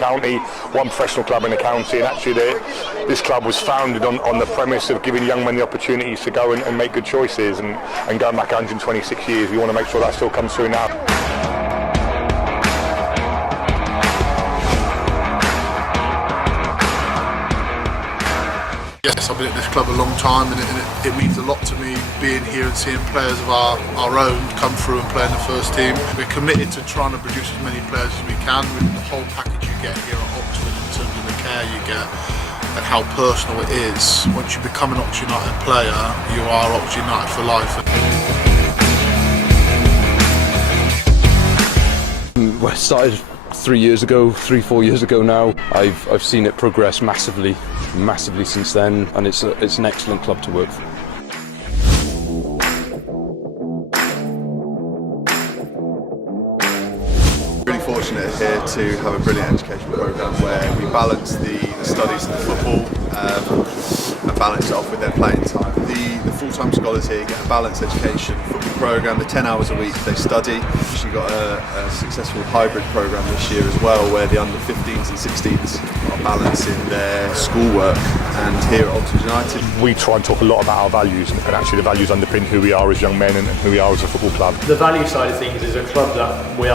county, one professional club in the county, and actually this club was founded on the premise of giving young men the opportunities to go and make good choices, and going back 126 years, we want to make sure that still comes through now. Yes, I've been at this club a long time, and it means a lot to me being here and seeing players of our own come through and play in the first team. We're committed to trying to produce as many players as we can with the whole package you get here at Oxford in terms of the care you get and how personal it is. Once you become an Oxford United player, you are Oxford United for life. Well, I started 3 years ago, 4 years ago now. I've seen it progress massively since then, and it's an excellent club to work for. Really fortunate here to have a brilliant education programme where we balance the studies and the football and balance it off with their playing time. The full-time scholars here get a balanced education football programme. The 10 hours a week they study. We've got a successful hybrid programme this year as well, where the under 15s and 16s are balancing their schoolwork. And here at Oxford United, we try and talk a lot about our values, and actually the values underpin who we are as young men and who we are as a football club. The value side of things is a club that we're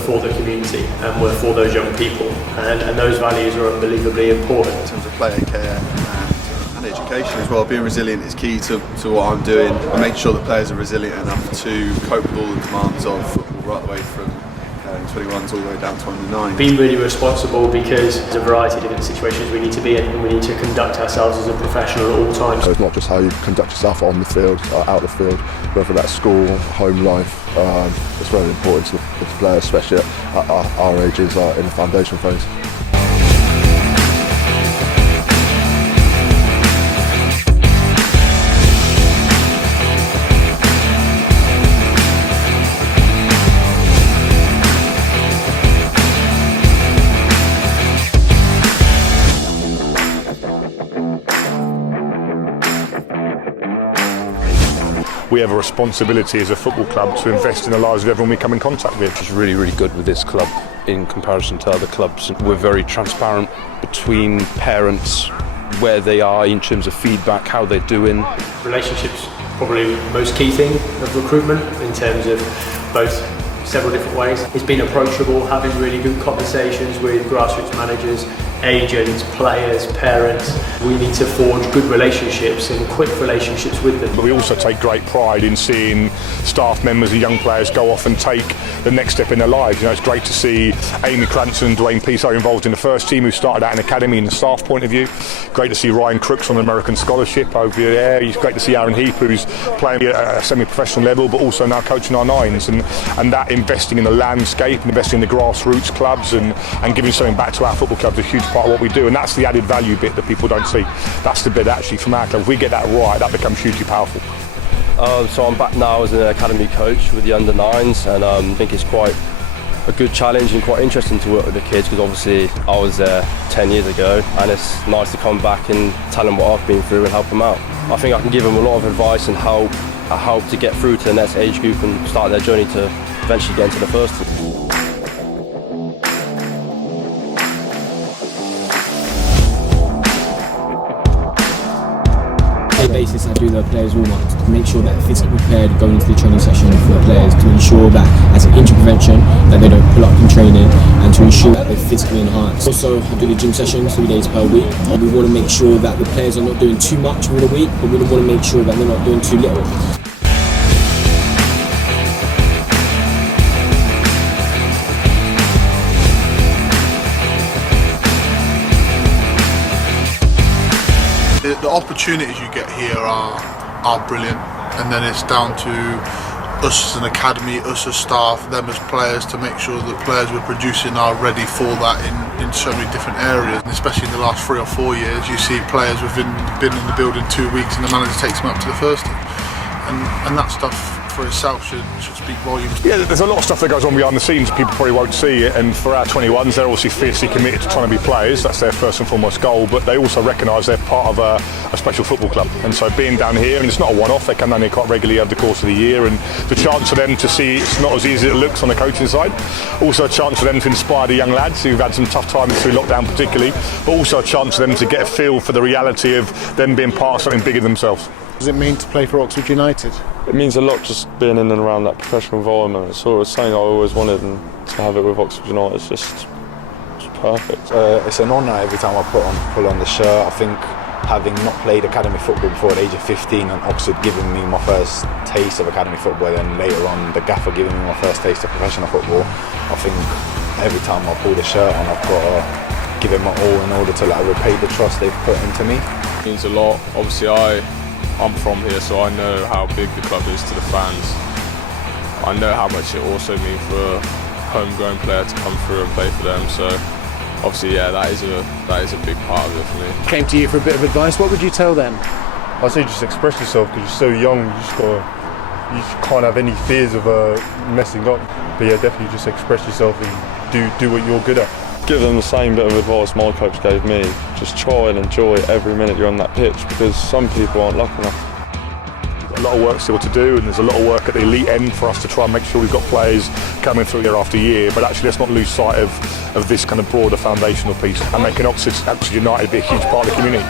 for the community and we're for those young people, and those values are unbelievably important. In terms of player care and education as well, being resilient is key to what I'm doing. I make sure that players are resilient enough to cope with all the demands of football, right the way from 21s all the way down to under 9. Being really responsible, because there's a variety of different situations we need to be in, and we need to conduct ourselves as a professional at all times. So it's not just how you conduct yourself on the field, out the field, whether that's school, home life. It's very important to the players, especially at our ages, in the foundation phase. We have a responsibility as a football club to invest in the lives of everyone we come in contact with. It's really, really good with this club in comparison to other clubs. We're very transparent between parents, where they are in terms of feedback, how they're doing. Relationships, probably the most key thing of recruitment, in terms of both several different ways. It's been approachable, having really good conversations with grassroots managers, agents, players, parents. We need to forge good relationships and quick relationships with them. But we also take great pride in seeing staff members and young players go off and take the next step in their lives. You know, it's great to see Amy Cranston and Dwayne Peace are involved in the first team, who started out in academy in the staff point of view. Great to see Ryan Crooks on an American scholarship over there. It's great to see Aaron Heap, who's playing at a semi-professional level, but also now coaching our nines. And that investing in the landscape and investing in the grassroots clubs and giving something back to our football clubs is a huge part of what we do, and that's the added value bit that people don't see. That's the bit actually from our club. If we get that right, that becomes hugely powerful. So I'm back now as an academy coach with the under 9s, and I think it's quite a good challenge and quite interesting to work with the kids, because obviously I was there 10 years ago, and it's nice to come back and tell them what I've been through and help them out. I think I can give them a lot of advice and help to get through to the next age group and start their journey to eventually get into the first team. Basis, I do the players warm-ups to make sure that they're physically prepared going into the training session for the players, to ensure that as an injury prevention that they don't pull up in training, and to ensure that they're physically enhanced. Also, I do the gym sessions 3 days per week. We want to make sure that the players are not doing too much within a week, but we want to make sure that they're not doing too little. The opportunities you get here are brilliant, and then it's down to us as an academy, us as staff, them as players, to make sure that players we're producing are ready for that in so many different areas. And especially in the last 3 or 4 years, you see players who've been in the building 2 weeks and the manager takes them up to the first team, and that stuff for itself should speak volumes. Yeah, there's a lot of stuff that goes on behind the scenes. People probably won't see it. And for our 21s, they're obviously fiercely committed to trying to be players. That's their first and foremost goal. But they also recognise they're part of a special football club. And so being down here, and it's not a one-off, they come down here quite regularly over the course of the year. And the chance for them to see it's not as easy as it looks on the coaching side. Also a chance for them to inspire the young lads who've had some tough times through lockdown particularly. But also a chance for them to get a feel for the reality of them being part of something bigger than themselves. What does it mean to play for Oxford United? It means a lot just being in and around that professional environment. It's sort of something I always wanted, and to have it with Oxford United is just perfect. It's an honour every time I pull on the shirt. I think having not played academy football before at the age of 15 and Oxford giving me my first taste of academy football, and later on the gaffer giving me my first taste of professional football, I think every time I pull the shirt on, I've got to give it my all in order to repay the trust they've put into me. It means a lot. Obviously I'm from here, so I know how big the club is to the fans. I know how much it also means for a homegrown player to come through and play for them. So obviously, yeah, that is a big part of it for me. Came to you for a bit of advice. What would you tell them? I say just express yourself, because you're so young. You just can't have any fears of messing up. But yeah, definitely just express yourself and do what you're good at. Give them the same bit of advice my coach gave me. Just try and enjoy every minute you're on that pitch, because some people aren't lucky enough. A lot of work still to do, and there's a lot of work at the elite end for us to try and make sure we've got players coming through year after year. But actually, let's not lose sight of this kind of broader foundational piece, and making Oxford United be a huge part of the community.